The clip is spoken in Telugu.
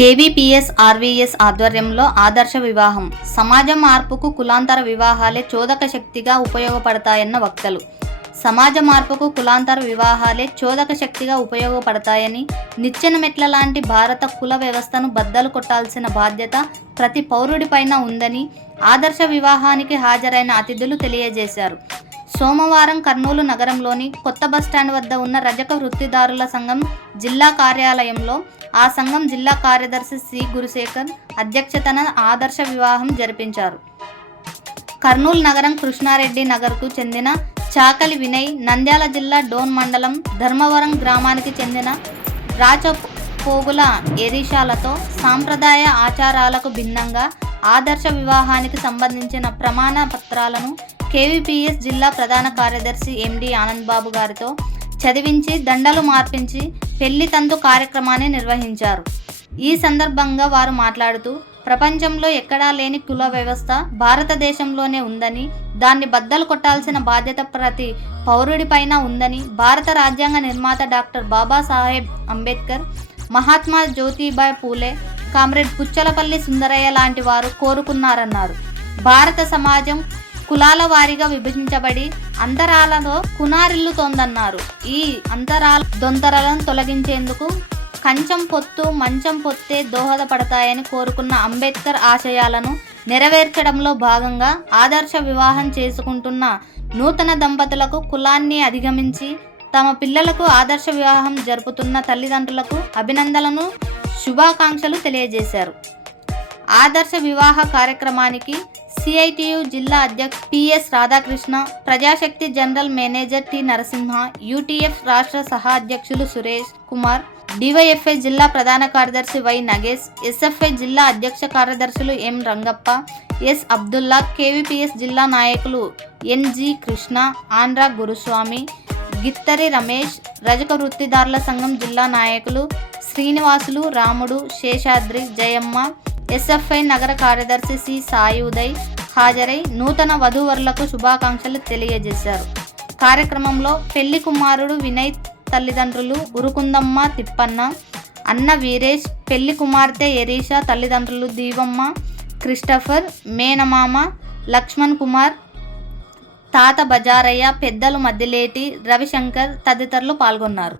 కేవీపీఎస్ ఆర్వీఎస్ ఆధ్వర్యంలో ఆదర్శ వివాహం. సమాజ మార్పుకు కులాంతర వివాహాలే చోదక శక్తిగా ఉపయోగపడతాయన్న వక్తలు. సమాజ మార్పుకు కులాంతర వివాహాలే చోదక శక్తిగా ఉపయోగపడతాయని, నిచ్చెన మెట్ల లాంటి భారత కుల వ్యవస్థను బద్దలు కొట్టాల్సిన బాధ్యత ప్రతి పౌరుడిపైన ఉందని ఆదర్శ వివాహానికి హాజరైన అతిథులు తెలియజేశారు. సోమవారం కర్నూలు నగరంలోని కొత్త బస్టాండ్ వద్ద ఉన్న రజక వృత్తిదారుల సంఘం జిల్లా కార్యాలయంలో ఆ సంఘం జిల్లా కార్యదర్శి సి గురుశేఖర్ అధ్యక్షతన ఆదర్శ వివాహం జరిపించారు. కర్నూలు నగరం కృష్ణారెడ్డి నగర్కు చెందిన చాకలి వినయ్, నంద్యాల జిల్లా డోన్ మండలం ధర్మవరం గ్రామానికి చెందిన రాచపోగుల ఎరీషాలతో సాంప్రదాయ ఆచారాలకు భిన్నంగా ఆదర్శ వివాహానికి సంబంధించిన ప్రమాణ పత్రాలను కేవీపీఎస్ జిల్లా ప్రధాన కార్యదర్శి ఎండి ఆనంద్ బాబు గారితో చదివించి దండలు మార్పించి పెళ్లి తంతు కార్యక్రమాన్ని నిర్వహించారు. ఈ సందర్భంగా వారు మాట్లాడుతూ, ప్రపంచంలో ఎక్కడా లేని కుల వ్యవస్థ భారతదేశంలోనే ఉందని, దాన్ని బద్దలు కొట్టాల్సిన బాధ్యత ప్రతి పౌరుడిపైన ఉందని భారత రాజ్యాంగ నిర్మాత డాక్టర్ బాబాసాహెబ్ అంబేద్కర్, మహాత్మా జ్యోతిబాయ్ పూలే, కామ్రేడ్ పుచ్చలపల్లి సుందరయ్య లాంటి వారు కోరుకున్నారన్నారు. భారత సమాజం కులాల వారీగా విభజించబడి అంతరాలలో కునారిల్లుతోందన్నారు. ఈ అంతరాల దొంతరలను తొలగించేందుకు కంచం పొత్తు మంచం పొత్తే దోహదపడతాయని కోరుకున్న అంబేద్కర్ ఆశయాలను నెరవేర్చడంలో భాగంగా ఆదర్శ వివాహం చేసుకుంటున్న నూతన దంపతులకు కులాన్ని అధిగమించి తమ పిల్లలకు ఆదర్శ వివాహం జరుపుతున్న తల్లిదండ్రులకు అభినందనలను, శుభాకాంక్షలు తెలియజేశారు. ఆదర్శ వివాహ కార్యక్రమానికి సిఐటియు జిల్లా అధ్యక్షుడు PS Radhakrishna, Prajasakti general manager T Narasimha, UTF రాష్ట్ర సహ అధ్యక్షులు సురేష్ కుమార్, డివైఎఫ్ఐ జిల్లా ప్రధాన కార్యదర్శి వై నగేష్, ఎస్ఎఫ్ఐ జిల్లా అధ్యక్ష కార్యదర్శులు ఎం రంగప్ప, ఎస్ అబ్దుల్లా, కేవీపీఎస్ జిల్లా నాయకులు ఎన్జి కృష్ణ, ఆంధ్ర గురుస్వామి, గిత్తరి రమేష్, రజక వృత్తిదారుల సంఘం జిల్లా నాయకులు శ్రీనివాసులు, రాముడు, శేషాద్రి, జయమ్మ, ఎస్ఎఫ్ఐ నగర కార్యదర్శి సి సాయి ఉదయ్ హాజరై నూతన వధూవరులకు శుభాకాంక్షలు తెలియజేశారు. కార్యక్రమంలో పెళ్లి కుమారుడు వినయ్ తల్లిదండ్రులు ఉరుకుందమ్మ తిప్పన్న, అన్న వీరేష్, పెళ్లి కుమార్తె ఎరీషా తల్లిదండ్రులు దీవమ్మ, క్రిస్టఫర్, మేనమామ లక్ష్మణ్ కుమార్, తాత బజారయ్య, పెద్దలు మద్దిలేటి రవిశంకర్ తదితరులు పాల్గొన్నారు.